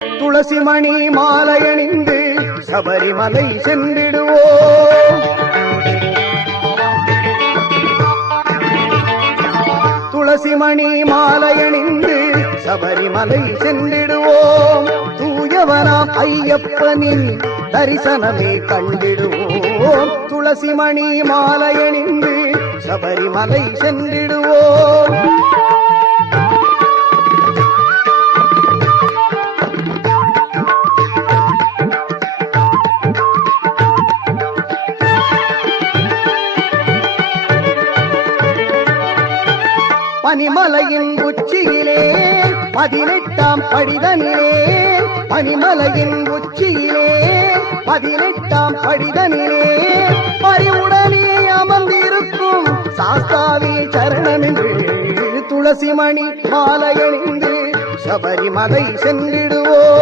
துளசி மணி மாலையணிந்து சபரிமலை சென்றிடுவோம். துளசி மணி மாலையணிந்து சபரிமலை சென்றிடுவோம். தூயவனாம் ஐயப்பனின் தரிசனமே கண்டிடுவோம். துளசி மணி மாலையணிந்து சபரிமலை சென்றிடுவோம். பனிமலையின் உச்சியிலே 18ஆம் படிதனிலே, பனிமலையின் உச்சியிலே 18ஆம் படிதனிலே பரிவுடனே அமர்ந்திருக்கும் சாஸ்தாவி சரணமென்று துளசி மணி மாலையணிந்து சபரிமலை சென்றிடுவோம்.